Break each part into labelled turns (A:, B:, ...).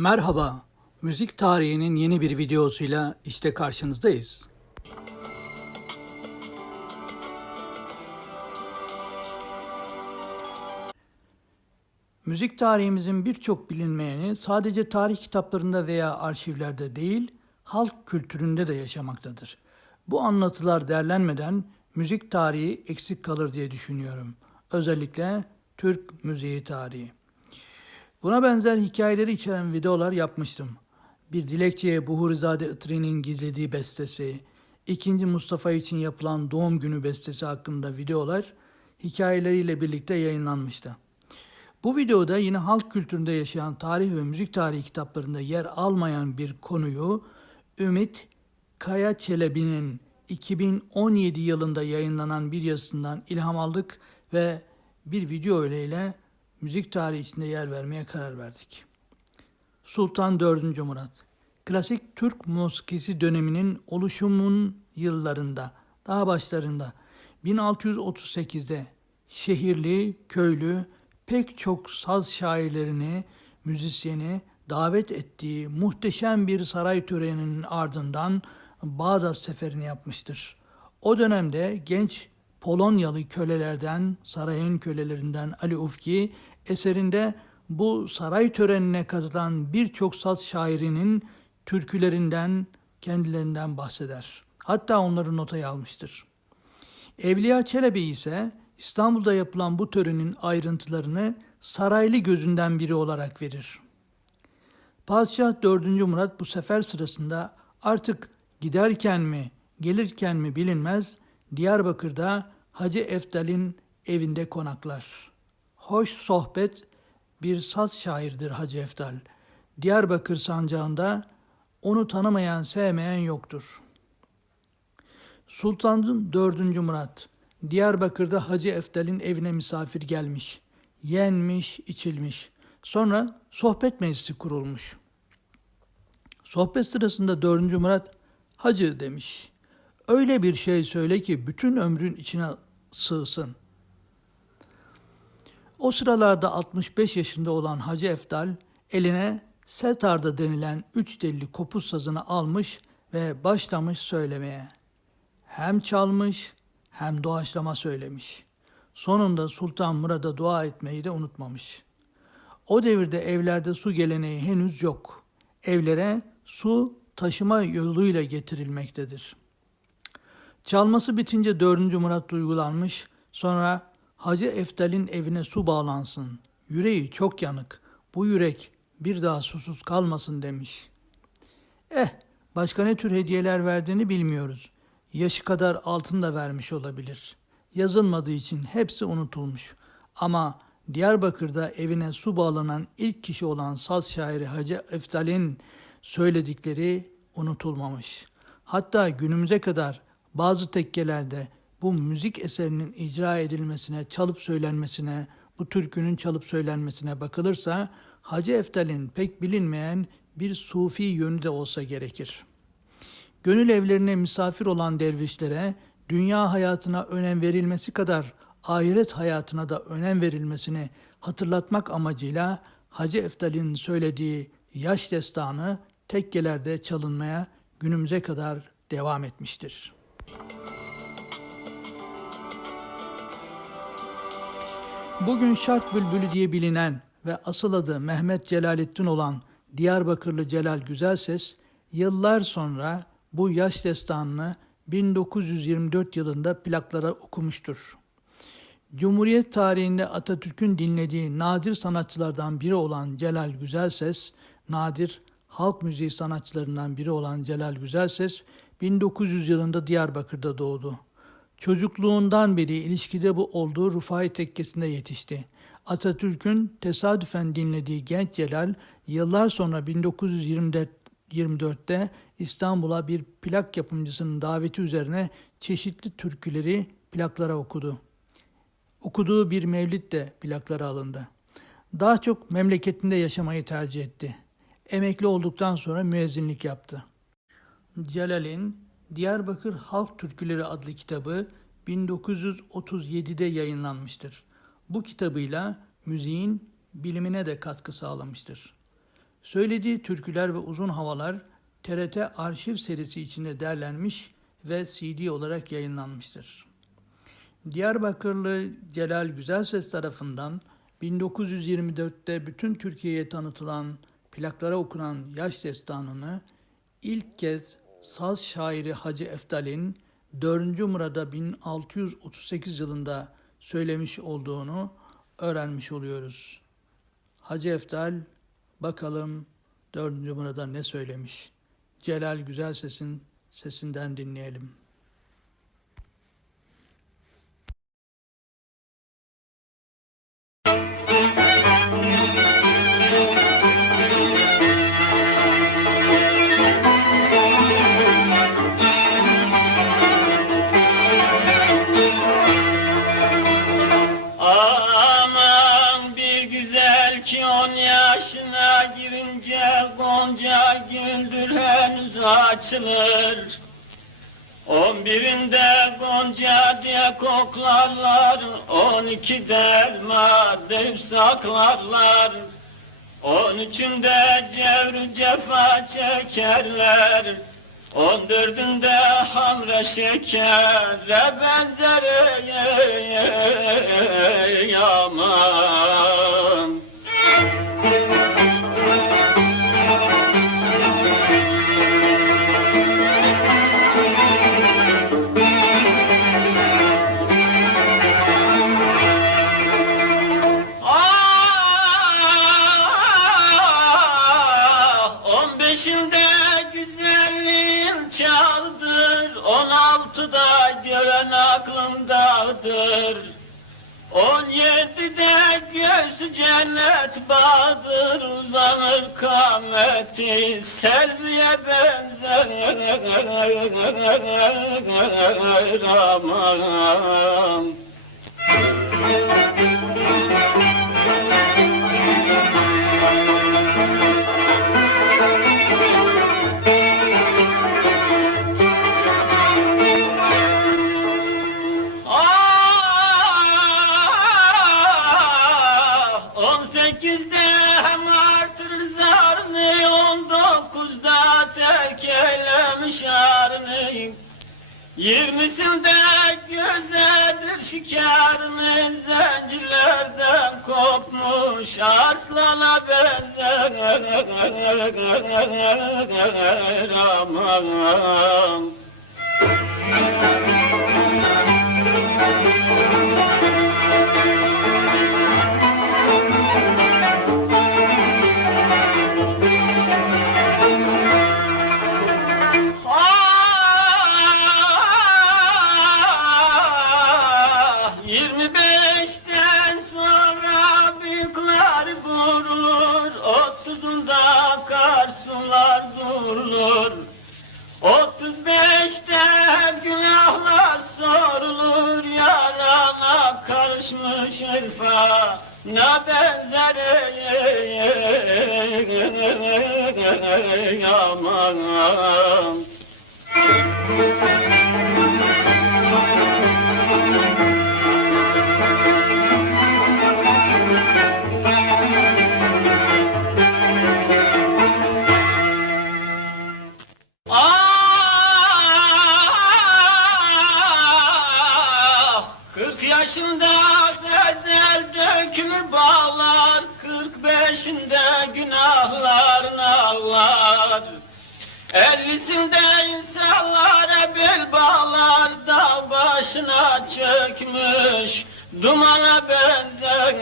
A: Merhaba, müzik tarihinin yeni bir videosuyla işte karşınızdayız. Müzik tarihimizin birçok bilinmeyeni sadece tarih kitaplarında veya arşivlerde değil, halk kültüründe de yaşamaktadır. Bu anlatılar derlenmeden müzik tarihi eksik kalır diye düşünüyorum. Özellikle Türk müziği tarihi. Buna benzer hikayeleri içeren videolar yapmıştım. Bir dilekçeye Buhurizade Itri'nin gizlediği bestesi, 2. Mustafa için yapılan doğum günü bestesi hakkında videolar hikayeleriyle birlikte yayınlanmıştı. Bu videoda yine halk kültüründe yaşayan tarih ve müzik tarihi kitaplarında yer almayan bir konuyu Ümit Kaya Çelebi'nin 2017 yılında yayınlanan bir yazısından ilham aldık ve bir video ile müzik tarihi içinde yer vermeye karar verdik. Sultan 4. Murat Klasik Türk musikisi döneminin oluşumun yıllarında, daha başlarında 1638'de şehirli, köylü, pek çok saz şairlerini, müzisyeni davet ettiği muhteşem bir saray töreninin ardından Bağdat seferini yapmıştır. O dönemde genç Polonyalı kölelerden, sarayın kölelerinden Ali Ufki eserinde bu saray törenine katılan birçok saz şairinin türkülerinden, kendilerinden bahseder. Hatta onları notaya almıştır. Evliya Çelebi ise İstanbul'da yapılan bu törenin ayrıntılarını saraylı gözünden biri olarak verir. Padişah 4. Murat bu sefer sırasında artık giderken mi, gelirken mi bilinmez Diyarbakır'da Hacı Eftal'in evinde konaklar. Hoş sohbet bir saz şairdir Hacı Eftal. Diyarbakır sancağında onu tanımayan, sevmeyen yoktur. Sultan 4. Murat Diyarbakır'da Hacı Eftal'in evine misafir gelmiş. Yenmiş, içilmiş. Sonra sohbet meclisi kurulmuş. Sohbet sırasında 4. Murat Hacı demiş. Öyle bir şey söyle ki bütün ömrün içine sığsın. O sıralarda 65 yaşında olan Hacı Eftal eline setarda denilen üç telli kopuz sazını almış ve başlamış söylemeye. Hem çalmış hem doğaçlama söylemiş. Sonunda Sultan Murad'a dua etmeyi de unutmamış. O devirde evlerde su geleneği henüz yok. Evlere su taşıma yoluyla getirilmektedir. Çalması bitince 4. Murat duygulanmış, sonra Hacı Eftal'in evine su bağlansın. Yüreği çok yanık. Bu yürek bir daha susuz kalmasın demiş. Eh, başka ne tür hediyeler verdiğini bilmiyoruz. Yaşı kadar altın da vermiş olabilir. Yazılmadığı için hepsi unutulmuş. Ama Diyarbakır'da evine su bağlanan ilk kişi olan saz şairi Hacı Eftal'in söyledikleri unutulmamış. Hatta günümüze kadar bazı tekkelerde bu müzik eserinin icra edilmesine, çalıp söylenmesine, bu türkünün çalıp söylenmesine bakılırsa Hacı Eftal'in pek bilinmeyen bir sufi yönü de olsa gerekir. Gönül evlerine misafir olan dervişlere dünya hayatına önem verilmesi kadar ahiret hayatına da önem verilmesini hatırlatmak amacıyla Hacı Eftal'in söylediği yaş destanı tekkelerde çalınmaya günümüze kadar devam etmiştir. Bugün Şark Bülbülü diye bilinen ve asıl adı Mehmet Celalettin olan Diyarbakırlı Celal Güzelses, yıllar sonra bu yaş destanını 1924 yılında plaklara okumuştur. Cumhuriyet tarihinde Atatürk'ün dinlediği nadir sanatçılardan biri olan Celal Güzelses, nadir halk müziği sanatçılarından biri olan Celal Güzelses, 1900 yılında Diyarbakır'da doğdu. Çocukluğundan beri ilişkide bu olduğu Rufai Tekkesi'nde yetişti. Atatürk'ün tesadüfen dinlediği genç Celal yıllar sonra 1924'te İstanbul'a bir plak yapımcısının daveti üzerine çeşitli türküleri plaklara okudu. Okuduğu bir mevlid de plaklara alındı. Daha çok memleketinde yaşamayı tercih etti. Emekli olduktan sonra müezzinlik yaptı. Celal'in Diyarbakır Halk Türküleri adlı kitabı 1937'de yayınlanmıştır. Bu kitabıyla müziğin bilimine de katkı sağlamıştır. Söylediği türküler ve uzun havalar TRT arşiv serisi içinde derlenmiş ve CD olarak yayınlanmıştır. Diyarbakırlı Celal Güzelses tarafından 1924'te bütün Türkiye'ye tanıtılan plaklara okunan Yaş Destanı'nı ilk kez saz şairi Hacı Eftal'in 4. Murad'a 1638 yılında söylemiş olduğunu öğrenmiş oluyoruz. Hacı Eftal bakalım 4. Murad'a ne söylemiş? Celal Güzelses'in sesinden dinleyelim.
B: Açılır. On birinde Gonca diye koklarlar, on ikide deyip saklarlar. On üçünde cevr cefa çekerler. On dördünde hamre şekere benzer yaman. Bağdır, uzanır kameti selviye benzer aman. Yirmisinde gözedir şikarını, zencirlerden kopmuş aslana benzer aman. Ne benzer yaman. Ah, Kırk yaşında dökülür bağlar, kırk beşinde günahlar ağlar. Ellisinde insanlara bel bağlar, dağ başına çökmüş, dumana benzer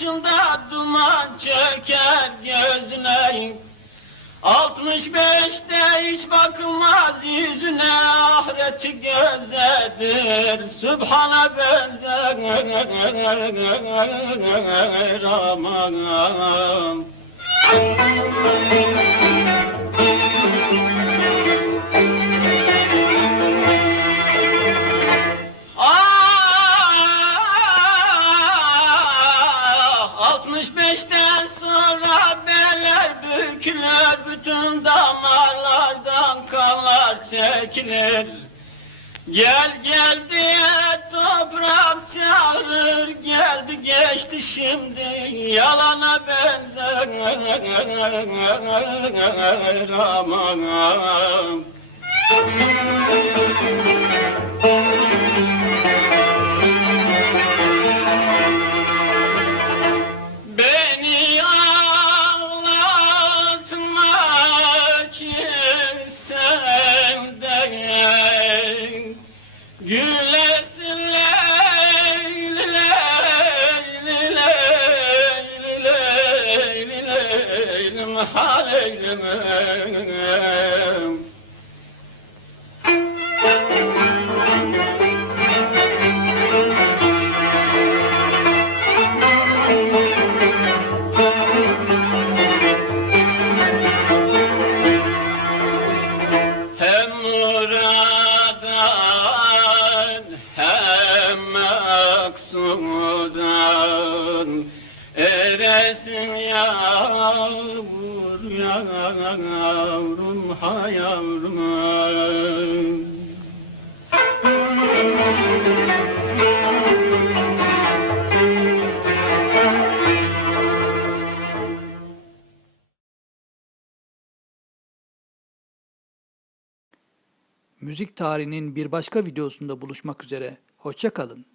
B: 60'ında duman çöker gözüne. 65'te hiç bakılmaz yüzüne, ahireti gözedir, Sübhana benzer aman. Ekilir Gel gel diye toprak çağırır. Geldi geçti şimdi yalana benzer. Aman You love ha yavrum
A: Müzik tarihinin bir başka videosunda buluşmak üzere. Hoşça kalın.